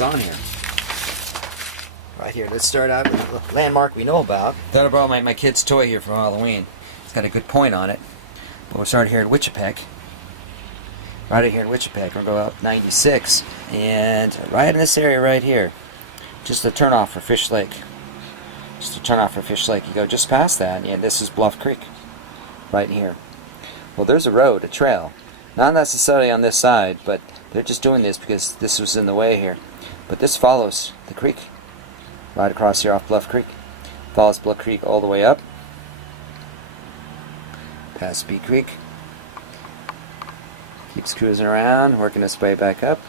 is on here. Right here, let's start out with a landmark we know about. Thought I brought my kid's toy here for Halloween. It's got a good point on it. But we'll start here at Wichipeg. Right here in Wichipeg, we'll go up 96. And right in this area right here, just a turn off for Fish Lake. Just a turn off for Fish Lake. You go just past that, and this is Bluff Creek. Right in here. Well, there's a road, a trail. Not necessarily on this side, but they're just doing this because this was in the way here. But this follows the creek. Right across here off Bluff Creek. Follows Bluff Creek all the way up. Past Bee Creek. Keeps cruising around, working its way back up.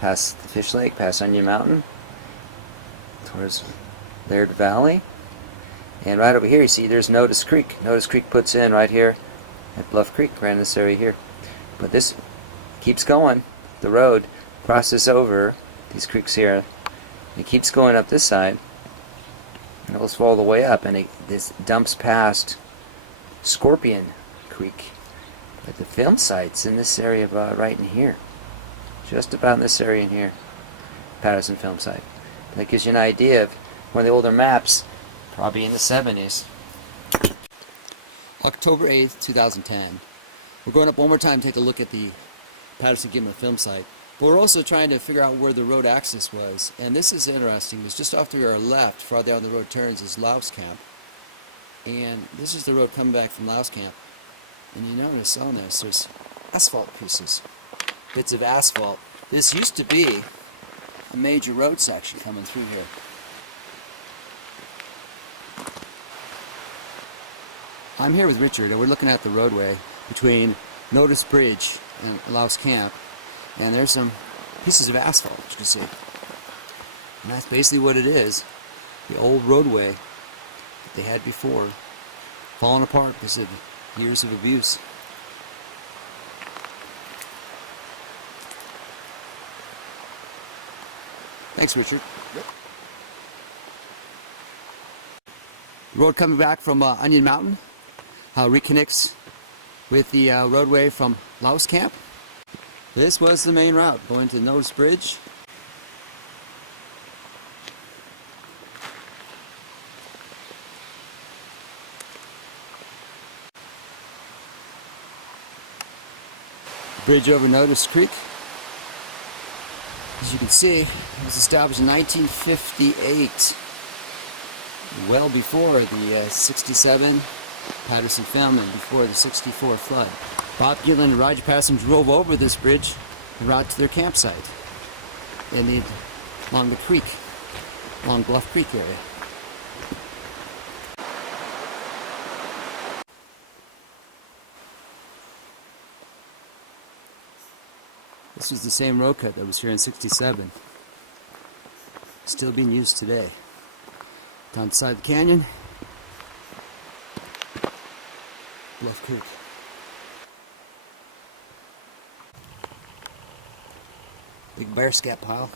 Past the Fish Lake, past Onion Mountain. Towards Laird Valley. And right over here you see there's Notice Creek. Notice Creek puts in right here at Bluff Creek, right in this area here. But this keeps going. The road crosses over these creeks here. It keeps going up this side, and it will fall all the way up, and this dumps past Scorpion Creek. But the film site's in this area about right in here. Just about in this area in here. Patterson film site. That gives you an idea of one of the older maps, probably in the 70s. October 8th, 2010. We're going up one more time to take a look at the Patterson-Gimlin film site. But we're also trying to figure out where the road access was. And this is interesting. It's just off to our left, far down the road turns, is Louse Camp. And this is the road coming back from Louse Camp. And you notice on this, there's asphalt pieces. Bits of asphalt. This used to be a major road section coming through here. I'm here with Richard, and we're looking at the roadway between Notice Bridge and Louse Camp. And there's some pieces of asphalt, as you can see. And that's basically what it is. The old roadway that they had before, falling apart because of years of abuse. Thanks, Richard. Yep. The road coming back from Onion Mountain reconnects with the roadway from Louse Camp. This was the main route going to Notice Bridge. Bridge over Notice Creek. As you can see, it was established in 1958, well before the 67 Patterson film and before the 64 flood. Bob Gillen and Roger Patterson drove over this bridge en route to their campsite along the creek, along Bluff Creek area. This was the same road cut that was here in 67. Still being used today. Down the side of the canyon, Bluff Creek. Big bear scat pile.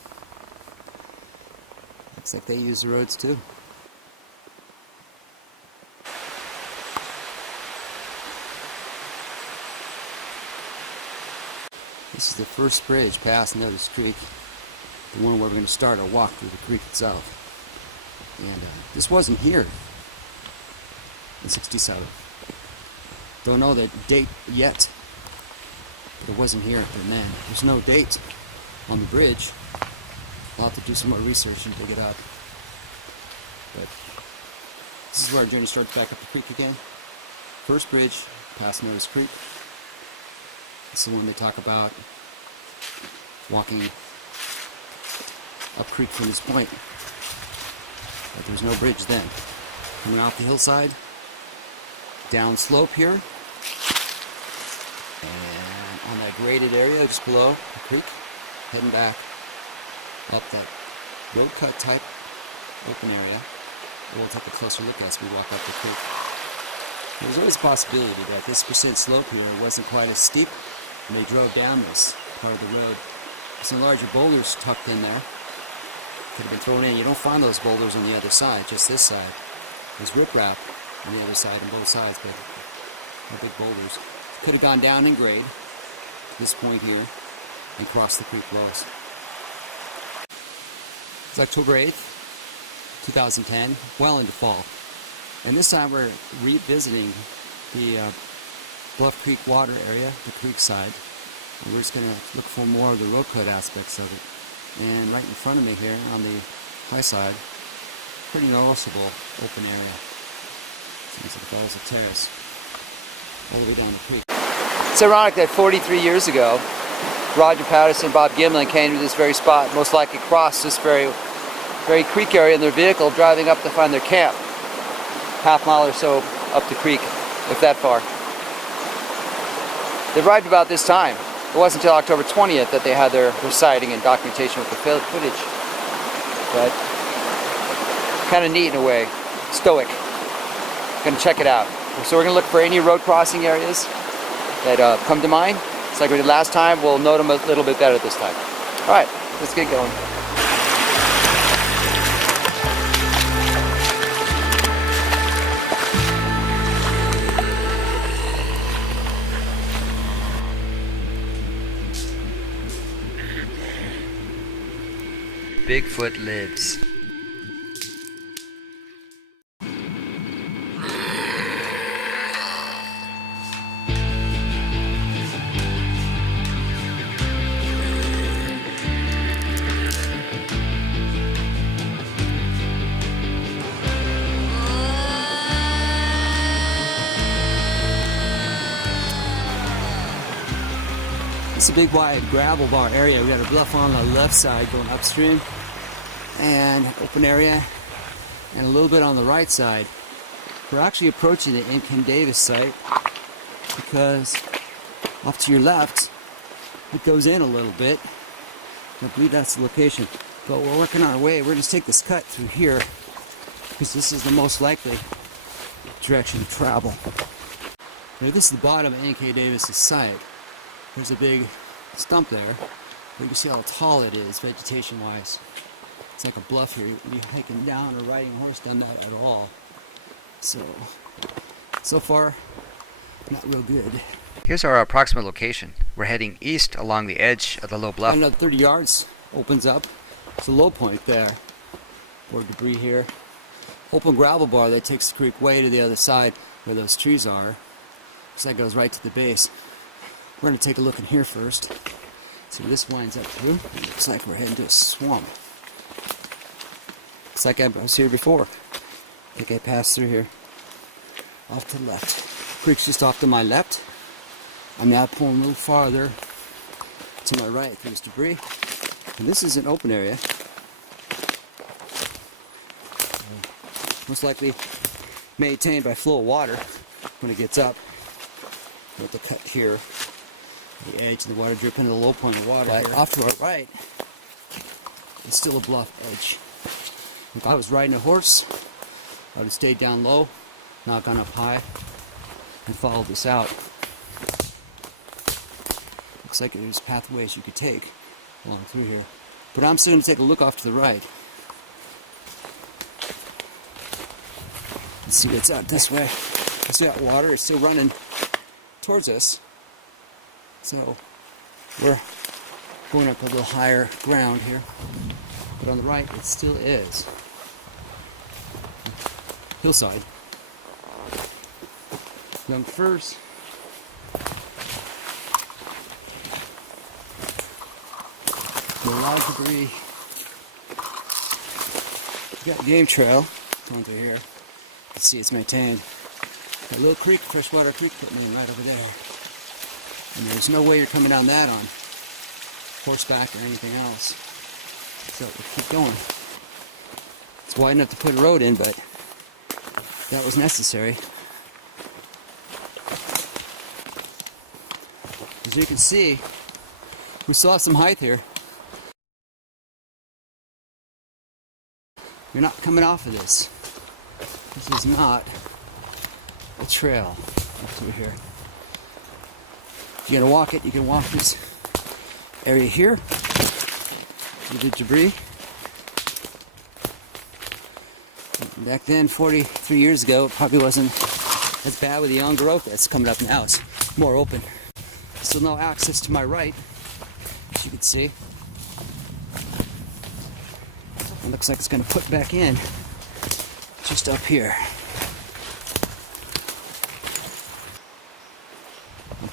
Looks like they use the roads too. This is the first bridge past Notice Creek, the one where we're going to start our walk through the creek itself. And this wasn't here in 67. Don't know the date yet, but it wasn't here then. There's no date on the bridge. I'll have to do some more research and dig it up. But this is where our journey starts back up the creek again. First bridge past Notice Creek. It's the one they talk about walking up creek from this point. But there's no bridge then. Coming off the hillside, down slope here, and on that graded area just below the creek, heading back up that road cut type open area. We'll take a closer look as we walk up the creek. There's always a possibility that this percent slope here wasn't quite as steep, and they drove down this part of the road. Some larger boulders tucked in there. Could have been thrown in. You don't find those boulders on the other side, just this side. There's riprap on the other side, on both sides, but no big boulders. Could have gone down in grade to this point here and crossed the creek below us. It's October 8th, 2010, well into fall. And this time we're revisiting the Bluff Creek water area, the creek side. And we're just going to look for more of the road cut aspects of it. And right in front of me here on the high side, pretty noticeable open area. Seems like that was a terrace all the way down the creek. It's ironic that 43 years ago, Roger Patterson and Bob Gimlin came to this very spot, most likely crossed this very creek area in their vehicle, driving up to find their camp. Half-mile or so up the creek, if that far. They arrived about this time. It wasn't until October 20th that they had their sighting and documentation with the footage. But kind of neat in a way, stoic. Gonna check it out. So we're gonna look for any road crossing areas that come to mind. It's like we did last time. We'll note them a little bit better this time. All right, let's get going. Bigfoot lives. It's a big wide gravel bar area. We got a bluff on the left side going upstream, and open area, and a little bit on the right side. We're actually approaching the Ken Davis site because off to your left it goes in a little bit. I believe that's the location, but we're working our way. We're going to take this cut through here because this is the most likely direction to travel. Now, this is the bottom of N.K. Davis's site. There's a big stump there. You can see how tall it is vegetation-wise. It's like a bluff here. You can be hiking down or riding a horse down that at all. So far, not real good. Here's our approximate location. We're heading east along the edge of the low bluff. Another 30 yards opens up. It's a low point there. More debris here. Open gravel bar that takes the creek way to the other side where those trees are. So that goes right to the base. We're going to take a look in here first. See where this winds up through. It looks like we're heading to a swamp. Looks like I was here before. I think I passed through here. Off to the left. Creek's just off to my left. I'm now pulling a little farther to my right through this debris. And this is an open area. Most likely maintained by flow of water when it gets up. With the cut here. The edge of the water dripping into the low point of the water. But off to our right, it's still a bluff edge. If I was riding a horse, I would have stayed down low, not gone up high, and followed this out. Looks like there's pathways you could take along through here. But I'm still going to take a look off to the right. Let's see what's out this way. You see that water is still running towards us. So we're going up a little higher ground here, but on the right it still is hillside. Jump first. A lot of debris. We got a game trail going through here. You can see it's maintained. A little creek, freshwater creek, putting in right over there. And there's no way you're coming down that on horseback or anything else. So we'll keep going. It's wide enough to put a road in, but that was necessary. As you can see, we still have some height here. You're not coming off of this. This is not a trail up through here. If you're gonna walk it, you can walk this area here with the debris. Back then, 43 years ago, it probably wasn't as bad with the young growth that's coming up now. It's more open. Still no access to my right, as you can see. It looks like it's going to put back in just up here.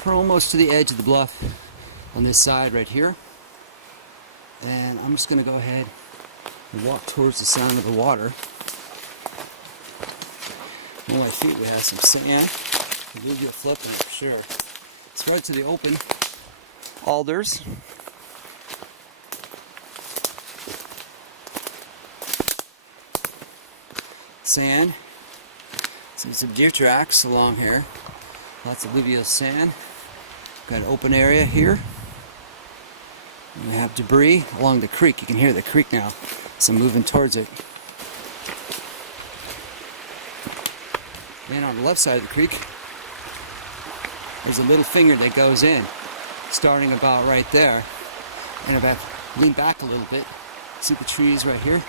We're almost to the edge of the bluff on this side right here. And I'm just going to go ahead and walk towards the sound of the water. On my feet we have some sand. We'll get flipping for sure. Let's right to the open alders. Sand. Some deer tracks along here. Lots of alluvial sand. Got an open area here. We have debris along the creek. You can hear the creek now. So I'm moving towards it. And on the left side of the creek, there's a little finger that goes in, starting about right there. And if I lean back a little bit, see the trees right here?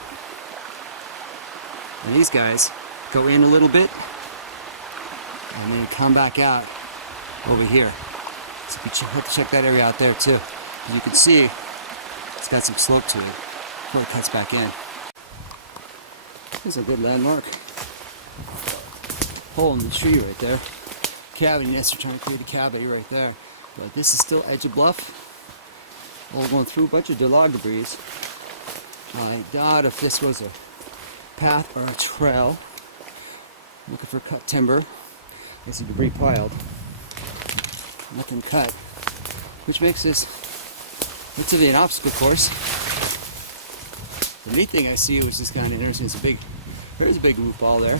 And these guys go in a little bit, and then come back out over here. So you have to check that area out there too. And you can see it's got some slope to it before it cuts back in. This is a good landmark. Hole in the tree right there. Cavity nest, we're trying to create a cavity right there. But this is still edge of bluff. All going through a bunch of log debris. I doubt if this was a path or a trail. I'm looking for cut timber. There's some debris piled. Nothing cut. Which makes this relatively an obstacle course. The neat thing I see was just kind of interesting. There's a big root ball there.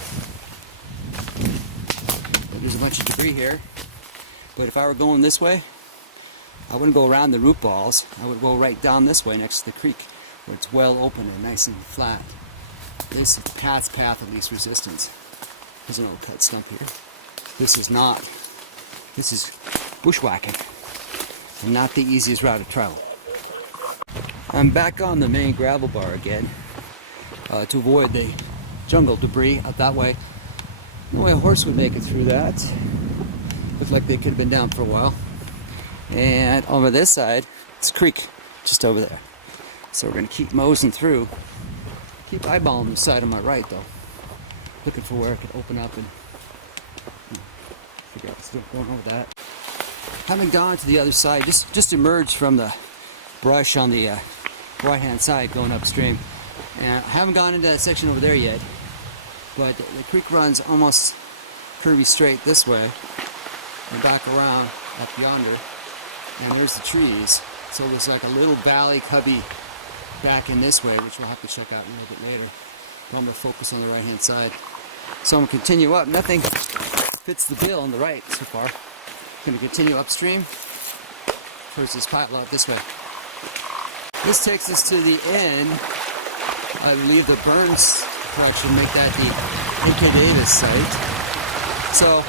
There's a bunch of debris here, but if I were going this way, I wouldn't go around the root balls. I would go right down this way next to the creek, where it's well open and nice and flat. This is the path of least resistance. There's an old cut stump here. This is not. This is bushwhacking, and not the easiest route to travel. I'm back on the main gravel bar again to avoid the jungle debris out that way. No way a horse would make it through that. Looked like they could have been down for a while. And over this side, it's a creek just over there. So we're going to keep moseying through. Keep eyeballing the side on my right though. Looking for where I could open up and figure out what's going on with that. Haven't gone to the other side, just emerged from the brush on the right hand side going upstream. And I haven't gone into that section over there yet. But the creek runs almost curvy straight this way and back around up yonder, and there's the trees. So there's like a little valley cubby back in this way, which we'll have to check out a little bit later. But I'm going to focus on the right hand side. So I'm going to continue up. Nothing fits the bill on the right so far. I'm going to continue upstream towards this pile out this way. This takes us to the end. I believe the Burns collection, make that the A.K. Davis site. So,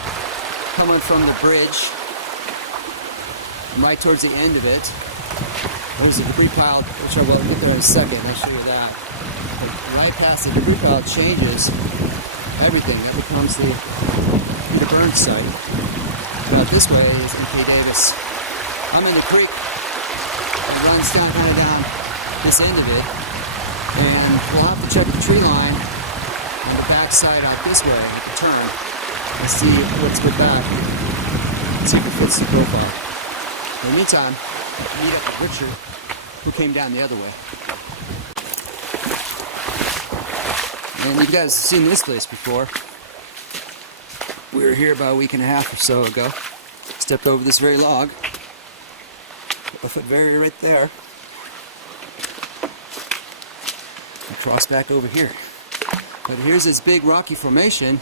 coming from the bridge, right towards the end of it, there's a debris pile, which I will get there in a second, I'll show you that. But right past the debris pile changes everything. That becomes the Burns site. But this way is A.K. Davis. I'm in the creek. It runs down, kind of down this end of it. And we'll have to check the tree line on the back side out this way at the turn and see what's good back. See if it fits the profile. In the meantime, I'll meet up with Richard, who came down the other way. And you guys have seen this place before. We were here about a week and a half or so ago. Stepped over this very log. Put my foot very right there. Cross back over here. But here's this big rocky formation.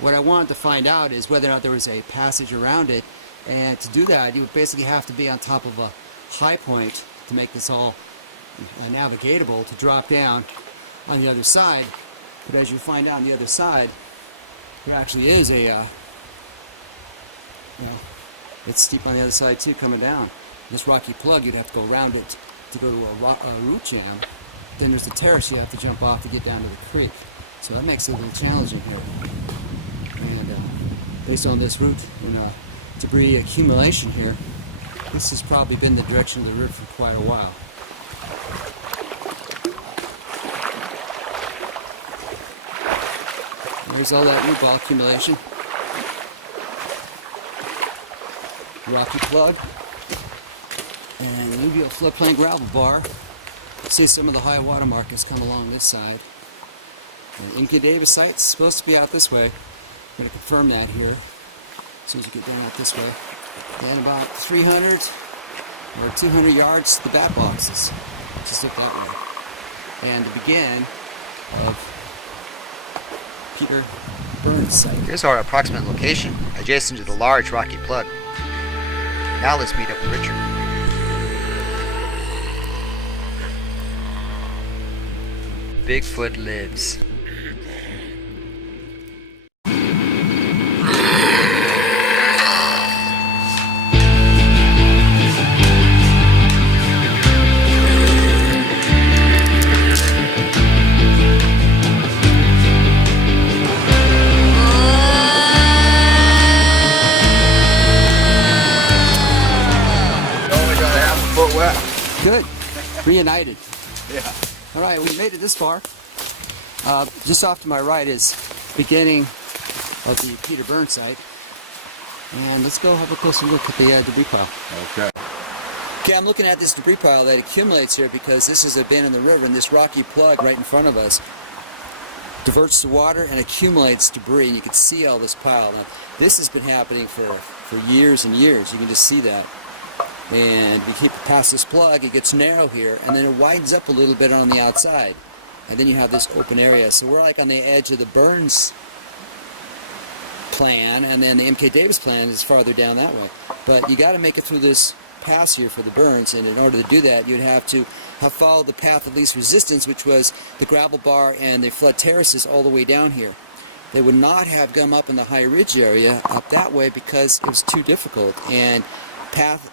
What I wanted to find out is whether or not there was a passage around it, and to do that you would basically have to be on top of a high point to make this all navigatable, to drop down on the other side. But as you find out on the other side, there actually is a it's steep on the other side too, coming down. This rocky plug, you'd have to go around it to go to a root jam. Then there's the terrace you have to jump off to get down to the creek. So that makes it a little challenging here. And based on this root and debris accumulation here, this has probably been the direction of the river for quite a while. There's all that root ball accumulation. Rocky plug. And maybe a floodplain gravel bar. See some of the high water markers come along this side. The N.K. Davis site's supposed to be out this way. I'm going to confirm that here as soon as you get down out this way. Then about 300 or 200 yards to the bat boxes. Just look that way. And the begin of Peter Burns' site. Here's our approximate location, adjacent to the large rocky plug. Now let's meet up with Richard. Bigfoot lives. Good. Reunited. Yeah. All right, we made it this far. Just off to my right is beginning of the Peter Burns site. And let's go have a closer look at the debris pile. Okay. Okay, I'm looking at this debris pile that accumulates here because this is a bend in the river, and this rocky plug right in front of us diverts the water and accumulates debris, and you can see all this pile. Now, this has been happening for years and years. You can just see that. And we keep past this plug, it gets narrow here, and then it widens up a little bit on the outside. And then you have this open area. So we're like on the edge of the Burns plan, and then the M.K. Davis plan is farther down that way. But you got to make it through this pass here for the Burns, and in order to do that, you'd have to have followed the path of least resistance, which was the gravel bar and the flood terraces all the way down here. They would not have come up in the high ridge area up that way because it was too difficult, and path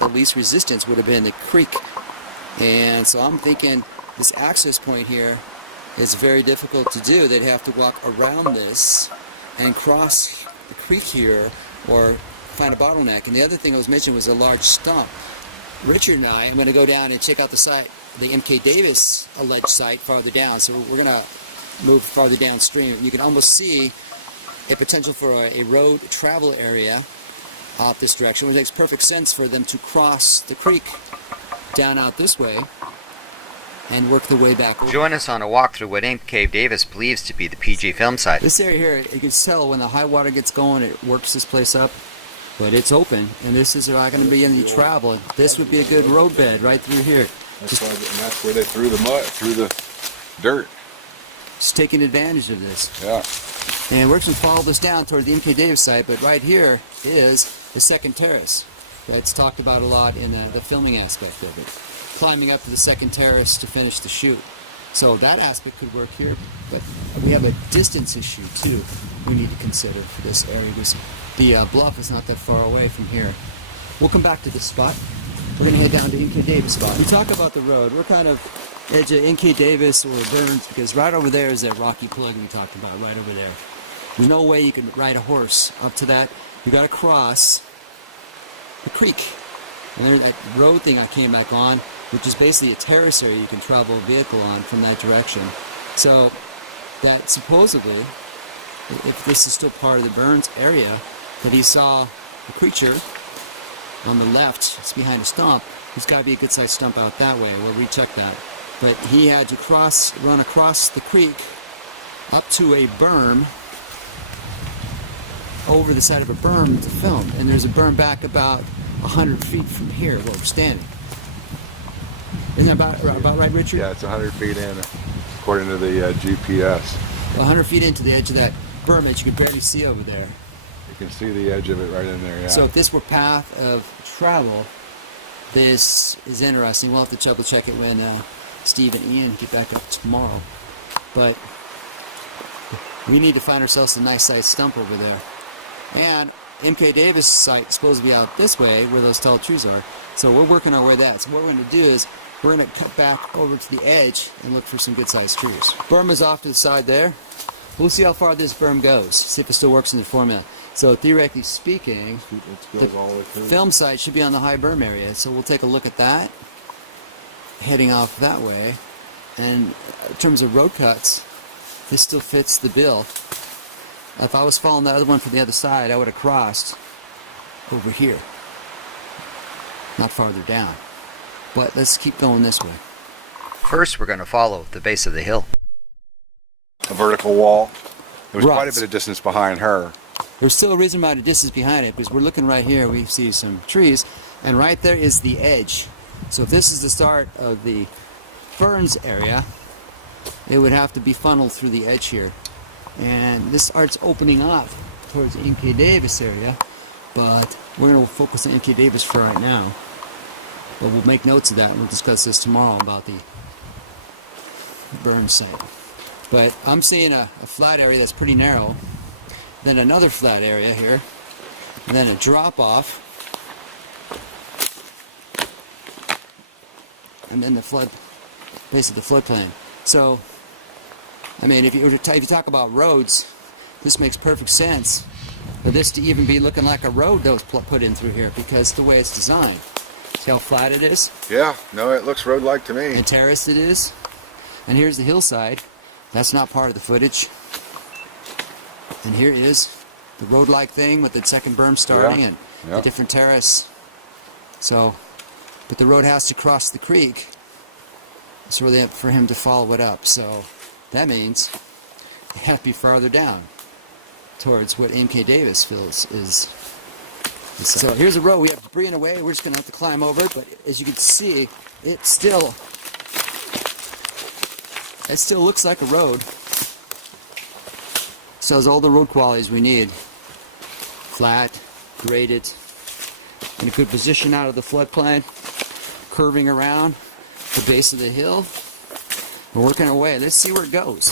of least resistance would have been the creek. And so I'm thinking this access point here is very difficult to do. They'd have to walk around this and cross the creek here or find a bottleneck. And the other thing I was mentioning was a large stump. Richard and I am going to go down and check out the site, the M.K. Davis alleged site farther down. So we're going to move farther downstream. You can almost see a potential for a road travel area out this direction, which makes perfect sense for them to cross the creek down out this way and work their way back over. Join us on a walk through what M.K. Davis believes to be the PG film site. This area here, you can tell when the high water gets going, it works this place up, but it's open, and this is not going to be any travel. This would be a good road bed right through here. That's where they threw the mud, threw the dirt. Just taking advantage of this. Yeah. And we're going to follow this down toward the M.K. Davis site, but right here is the second terrace. That's talked about a lot in the filming aspect of it. Climbing up to the second terrace to finish the shoot. So that aspect could work here, but we have a distance issue too we need to consider for this area. The bluff is not that far away from here. We'll come back to this spot. We're going to head down to N.K. Davis spot. We talk about the road. We're kind of edge of N.K. Davis or Burns because right over there is that rocky plug we talked about, right over there. There's no way you can ride a horse up to that. You got to cross the creek. And there's that road thing I came back on, which is basically a terrace area you can travel a vehicle on from that direction. So that supposedly, if this is still part of the Burns area, that he saw a creature on the left, it's behind a stump. There's got to be a good sized stump out that way. We'll recheck that. But he had to run across the creek up to a berm, over the side of a berm to film. And there's a berm back about 100 feet from here where we're standing. Isn't that about right, Richard? Yeah, it's 100 feet in, according to the GPS. 100 feet into the edge of that berm that you can barely see over there. You can see the edge of it right in there, yeah. So if this were path of travel, this is interesting. We'll have to double check it when Steve and Ian get back up tomorrow. But we need to find ourselves a nice sized stump over there. And M.K. Davis' site is supposed to be out this way where those tall trees are. So we're working our way that. So what we're going to do is we're going to cut back over to the edge and look for some good sized trees. Berm is off to the side there. We'll see how far this berm goes, see if it still works in the format. So theoretically speaking, the film site should be on the high berm area. So we'll take a look at that, heading off that way. And in terms of road cuts, this still fits the bill. if I was following the other one from the other side, I would have crossed over here, not farther down. But let's keep going this way. First, we're going to follow the base of the hill. A vertical wall. There was Right. quite a bit of distance behind her. There's still a reason amount of distance behind it, because we're looking right here, we see some trees, and right there is the edge. So if this is the start of the ferns area, it would have to be funneled through the edge here. And this starts opening up towards the N.K. Davis area, but we're going to focus on N.K. Davis for right now. But we'll make notes of that, and we'll discuss this tomorrow about the burn site. But I'm seeing a flat area that's pretty narrow, then another flat area here, and then a drop off, and then the flood, basically the floodplain. So, I mean, if you talk about roads, this makes perfect sense for this to even be looking like a road that was put in through here, because the way it's designed. See how flat it is? Yeah, no, it looks road-like to me. And terraced it is. And here's the hillside. That's not part of the footage. And here is the road-like thing with the second berm starting and the different terrace. So, but the road has to cross the creek for him to follow it up. So that means it has to be farther down towards what N.K. Davis feels is. So here's a road. We have debris in the way. We're just going to have to climb over it. But as you can see, it still looks like a road. So has all the road qualities we need. Flat, graded, in a good position out of the floodplain, curving around the base of the hill. We're working our way. Let's see where it goes.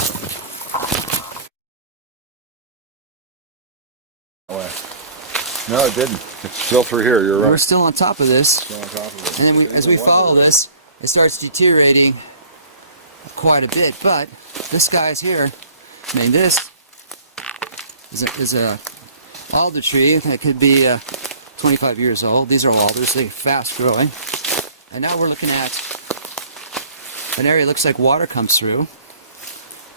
No, it didn't. It's still through here, you're right. We're still on top of this. Still on top of it. And then as we follow this, it starts deteriorating quite a bit. But this guy's here. I mean, this is a alder tree that could be 25 years old. These are alders. They're fast growing. And now we're looking at an area that looks like water comes through.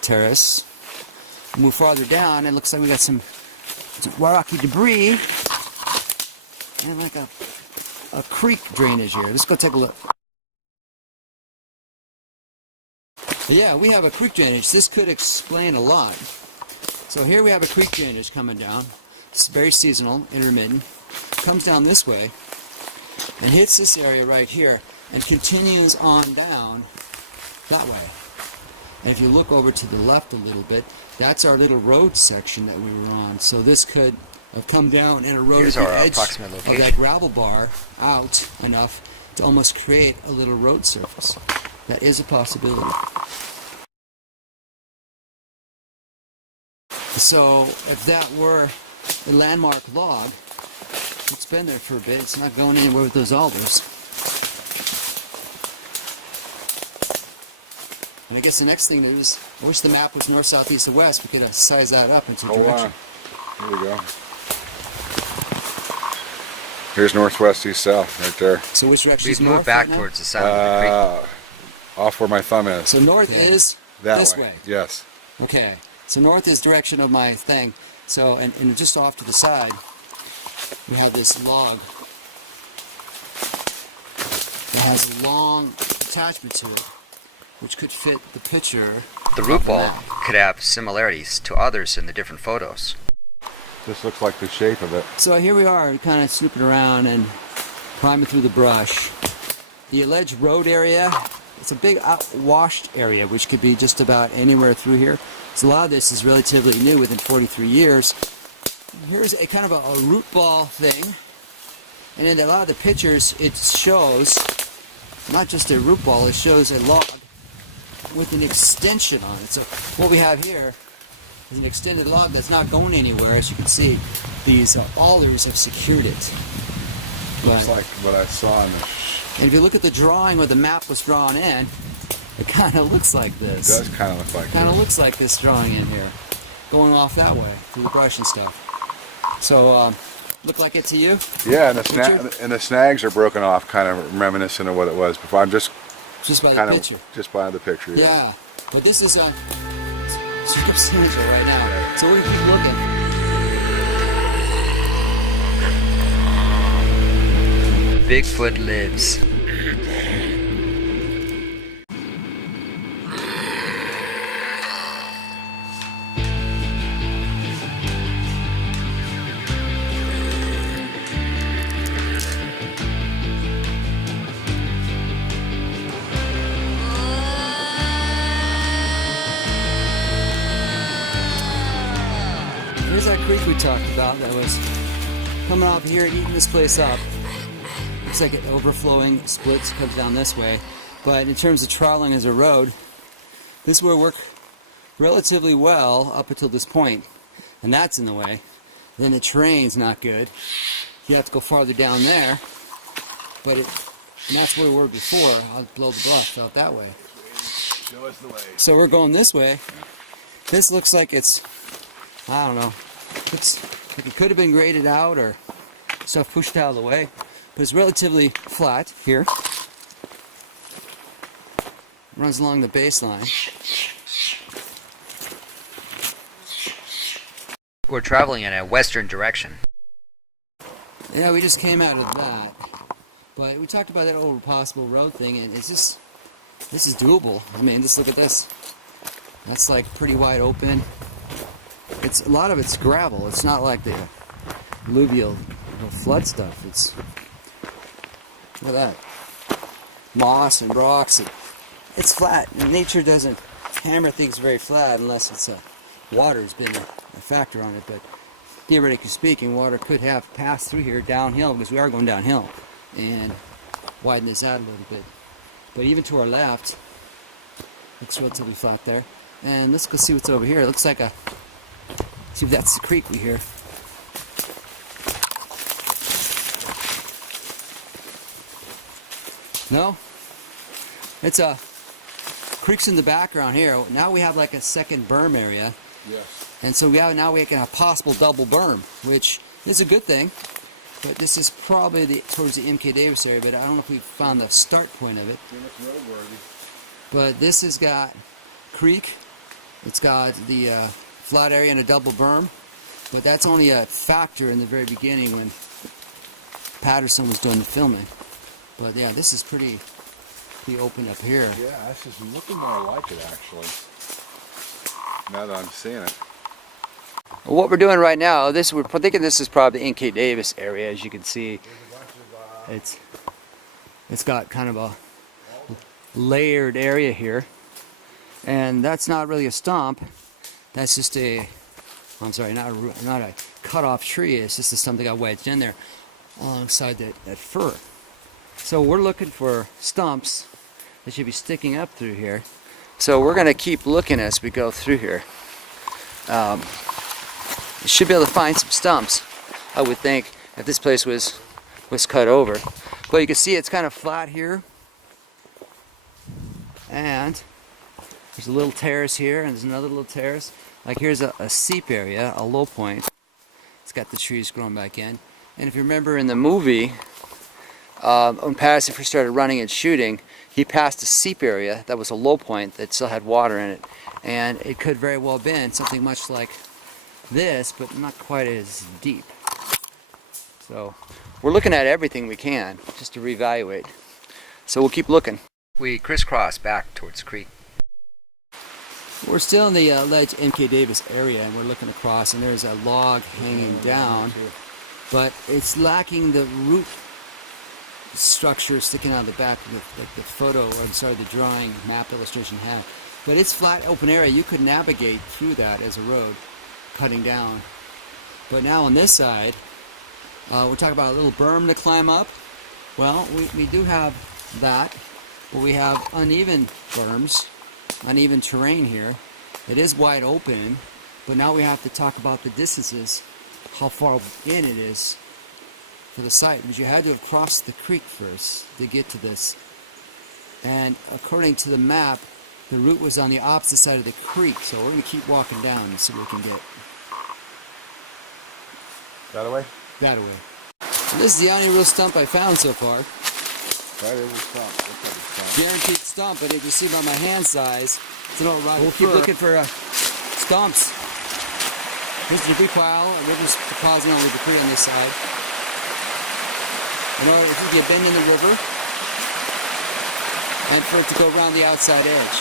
Terrace. Move farther down, it looks like we got some rocky debris and like a creek drainage here. Let's go take a look. Yeah, we have a creek drainage. This could explain a lot. So here we have a creek drainage coming down. It's very seasonal, intermittent. Comes down this way and hits this area right here and continues on down that way. And if you look over to the left a little bit, that's our little road section that we were on. So this could have come down and eroded the edge of that gravel bar out enough to almost create a little road surface. That is a possibility. So if that were a landmark log, it's been there for a bit. It's not going anywhere with those alders. And I guess the next thing is, I wish the map was north, south, east, and west. We could size that up into direction. Here we go. Here's northwest, east, south, right there. So which direction is We've north moved back right now? towards the sound of the creek. Off where my thumb is. So north is this way. Yes. Okay. So north is direction of my thing. So, and just off to the side, we have this log that has a long attachment to it, which could fit the picture. The root ball could have similarities to others in the different photos. This looks like the shape of it. So here we are, kind of snooping around and climbing through the brush. The alleged road area, it's a big washed area, which could be just about anywhere through here. So a lot of this is relatively new, within 43 years. Here's a kind of a root ball thing. And in a lot of the pictures, it shows not just a root ball, it shows a log with an extension on it. So what we have here is an extended log that's not going anywhere. As you can see, these alders have secured it. Looks like what I saw in the... And if you look at the drawing where the map was drawn in, it kind of looks like this. It does kind of look like Kind of looks like this drawing in here, going off that way through the brush and stuff. So, look like it to you? Yeah, and the snags are broken off, kind of reminiscent of what it was before. I'm just by kind the picture. Just by the picture. Yeah, but this is circumstantial right now. So we're gonna keep looking. Bigfoot lives. Here's that creek we talked about that was coming off here and eating this place up. Looks like it overflowing, splits, comes down this way. But in terms of traveling as a road, this would work relatively well up until this point. And that's in the way. Then the terrain's not good. You have to go farther down there. But and that's where we were before. I'll blow the bluff out that way. Show us the way. So we're going this way. This looks like it's, I don't know, looks like it could have been graded out or stuff pushed out of the way, but it's relatively flat here. Runs along the baseline. We're traveling in a western direction. Yeah, we just came out of that, but we talked about that over possible road thing, and it's just, this is doable. I mean, just look at this. That's like pretty wide open. It's a lot of it's gravel. It's not like the alluvial flood stuff. It's, look at that, moss and rocks. It's flat. And nature doesn't hammer things very flat unless it's water's been a factor on it. But theoretically speaking, water could have passed through here downhill because we are going downhill and widen this out a little bit. But even to our left, it's relatively flat there. And let's go see what's over here. It looks like a, see if that's the creek we hear. No? It's a creek's in the background here. Now we have like a second berm area. Yes. And so now we can have possible double berm, which is a good thing. But this is probably towards the M.K. Davis area, but I don't know if we found the start point of it. But this has got creek. It's got the flat area and a double berm, but that's only a factor in the very beginning when Patterson was doing the filming. But yeah, this is pretty open up here. Yeah, this is looking more like it actually. Now that I'm seeing it. What we're doing right now, we're thinking this is probably the N.K. Davis area. As you can see, it's got kind of a layered area here. And that's not really a stump. That's just I'm sorry, not a cut-off tree. It's just something got wedged in there alongside that fir. So we're looking for stumps that should be sticking up through here. So we're going to keep looking as we go through here. You should be able to find some stumps, I would think, if this place was cut over. But you can see it's kind of flat here. And there's a little terrace here, and there's another little terrace. Like here's a seep area, a low point. It's got the trees growing back in. And if you remember in the movie, when Patterson first started running and shooting, he passed a seep area that was a low point that still had water in it. And it could very well have been something much like this, but not quite as deep. So we're looking at everything we can just to reevaluate. So we'll keep looking. We crisscross back towards the creek. We're still in the ledge M.K. Davis area, and we're looking across, and there's a log hanging down, but it's lacking the root structure sticking out of the back of the photo, or I'm sorry, the drawing map illustration had. But it's flat open area. You could navigate through that as a road, cutting down. But now on this side, we're talking about a little berm to climb up. Well, we do have that, but we have uneven berms, uneven terrain here. It is wide open, but now we have to talk about the distances, how far in it is for the site, because you had to have crossed the creek first to get to this. And according to the map, the route was on the opposite side of the creek, so we're going to keep walking down and see what we can get. That away? That way. And this is the only real stump I found so far. That is a stump. Looks like a stump. Guaranteed stump, but if you see by my hand size, it's an old rock. We'll keep looking for stumps. Here's the debris pile, and we're just depositing all the debris on this side. in order to get a bend in the river and for it to go around the outside edge.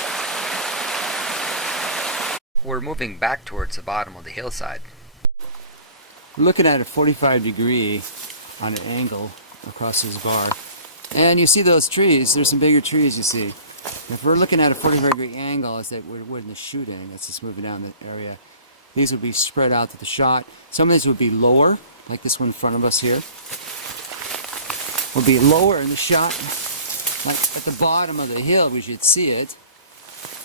We're moving back towards the bottom of the hillside. We're looking at a 45-degree on an angle across this bar. And you see those trees, there's some bigger trees you see. If we're looking at a 45-degree angle as that we're in the shooting, it's just moving down the area. These would be spread out to the shot. Some of these would be lower, like this one in front of us here. Would be lower in the shot, like at the bottom of the hill, we should see it.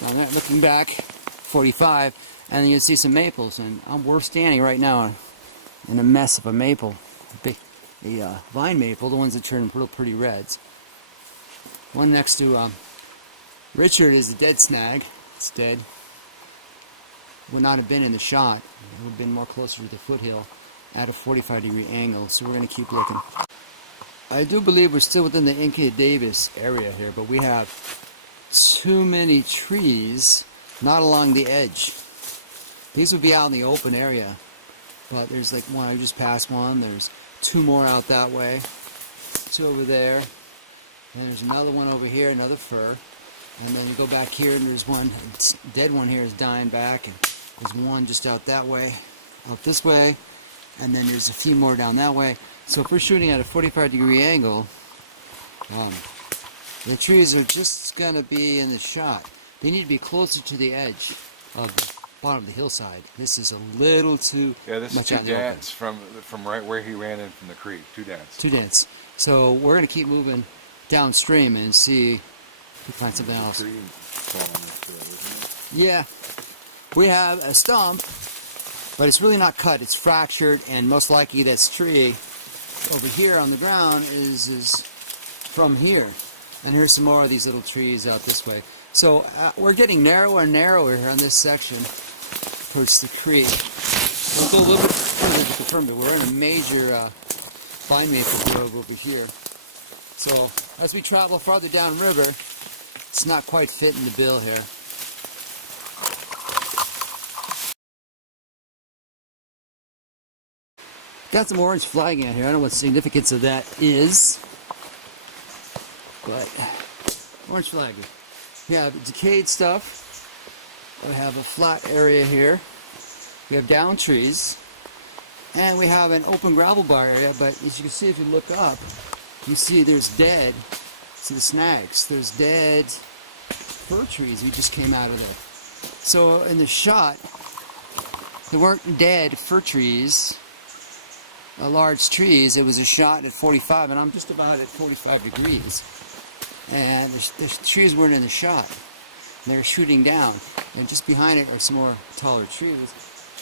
Now that, looking back, 45, and then you see some maples, and we're standing right now in a mess of a maple, a vine maple, the ones that turn real pretty reds. One next to Richard is a dead snag. It's dead. Would not have been in the shot. It would have been more closer to the foothill at a 45-degree angle, so we're going to keep looking. I do believe we're still within the Inca Davis area here, but we have too many trees not along the edge. These would be out in the open area, but there's like one, I just passed one, there's two more out that way, two over there, and there's another one over here, another fir, and then you go back here and there's one, dead one here is dying back, and there's one just out that way, out this way, and then there's a few more down that way. So if we're shooting at a 45-degree angle, the trees are just going to be in the shot. They need to be closer to the edge of the bottom of the hillside. This is a little too this much is out too in the open. dense from right where he ran in from the creek. Too dense. Too dense. So we're going to keep moving downstream and see if we find something else. Yeah, we have a stump, but it's really not cut. It's fractured, and most likely this tree over here on the ground is from here. And here's some more of these little trees out this way. So we're getting narrower and narrower here on this section towards the creek. We'll go a little bit further to confirm that we're in a major vine maple grove over here. So as we travel farther downriver, it's not quite fitting the bill here. Got some orange flagging out here. I don't know what the significance of that is, but orange flagging. We have decayed stuff. We have a flat area here. We have down trees, and we have an open gravel bar area. But as you can see, if you look up, you see there's dead. See the snags. There's dead fir trees we just came out of there. So in the shot, there weren't dead fir trees. Large trees. It was a shot at 45, and I'm just about at 45 degrees. And the trees weren't in the shot. They're shooting down. And just behind it are some more taller trees.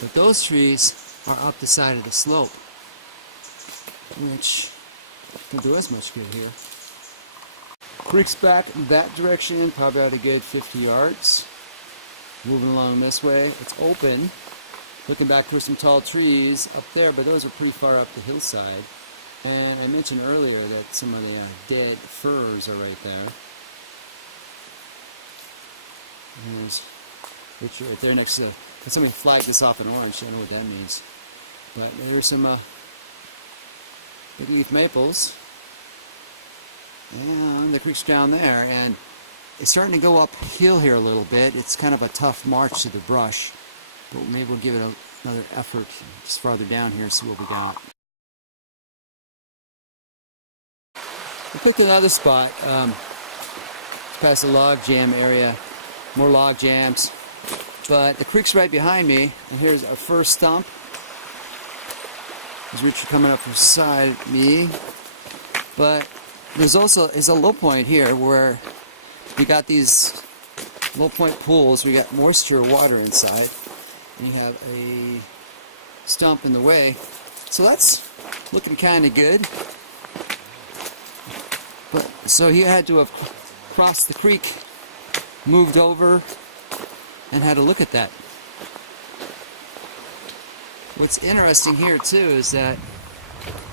But those trees are up the side of the slope, which don't do us much good here. Creek's back that direction, probably out a good 50 yards. Moving along this way. It's open. Looking back for some tall trees up there, but those are pretty far up the hillside. And I mentioned earlier that some of the dead firs are right there. And there's Richard right there next to, and somebody flagged this off in orange. I don't know what that means. But there's some big leaf maples. And the creek's down there, and it's starting to go uphill here a little bit. It's kind of a tough march to the brush. But maybe we'll give it another effort just farther down here and see what we got. We picked another spot past the log jam area. More log jams. But the creek's right behind me. And here's our first stump. There's Richard coming up beside me. But there's also a low point here where we got these low point pools. We got moisture water inside. And you have a stump in the way. So that's looking kind of good. But so he had to have crossed the creek, moved over, and had a look at that. What's interesting here too is that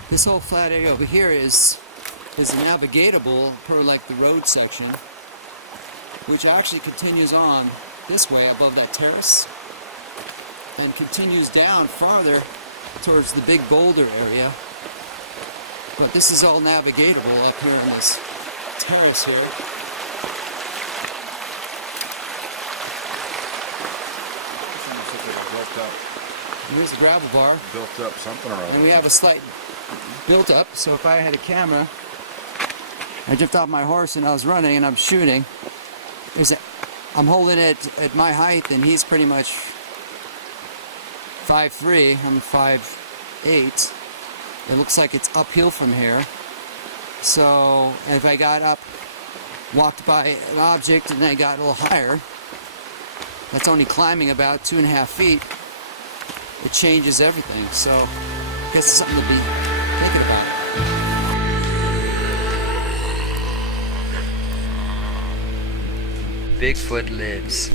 this whole flat area over here is navigatable per like the road section, which actually continues on this way above that terrace. And continues down farther towards the big boulder area. But this is all navigatable up here in this terrace here. It's almost like they built up, Here's the gravel bar. built up something around. And we have a slight built up, so if I had a camera, I jumped off my horse and I was running and I'm shooting. I'm holding it at my height and he's pretty much 5'3", I'm 5'8". It looks like it's uphill from here. So if I got up, walked by an object and I got a little higher, that's only climbing about 2.5 feet. It changes everything. So I guess it's something to be thinking about. Bigfoot lives.